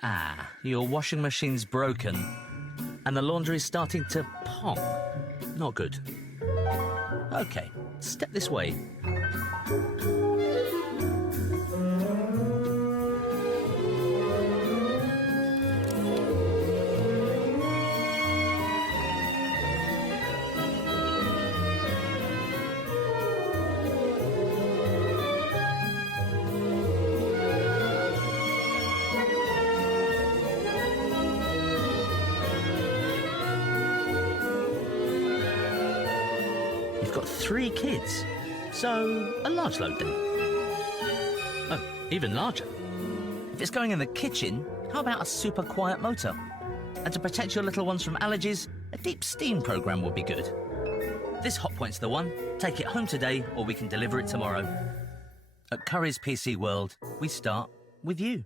Ah, your washing machine's broken and the laundry's starting to pong. Not good. Okay, step this way. You've got 3 kids, so a large load then. Oh, even larger. If it's going in the kitchen, how about a super quiet motor? And to protect your little ones from allergies, a deep steam program would be good. This Hotpoint's the one. Take it home today or we can deliver it tomorrow. At Curry's PC World, we start with you.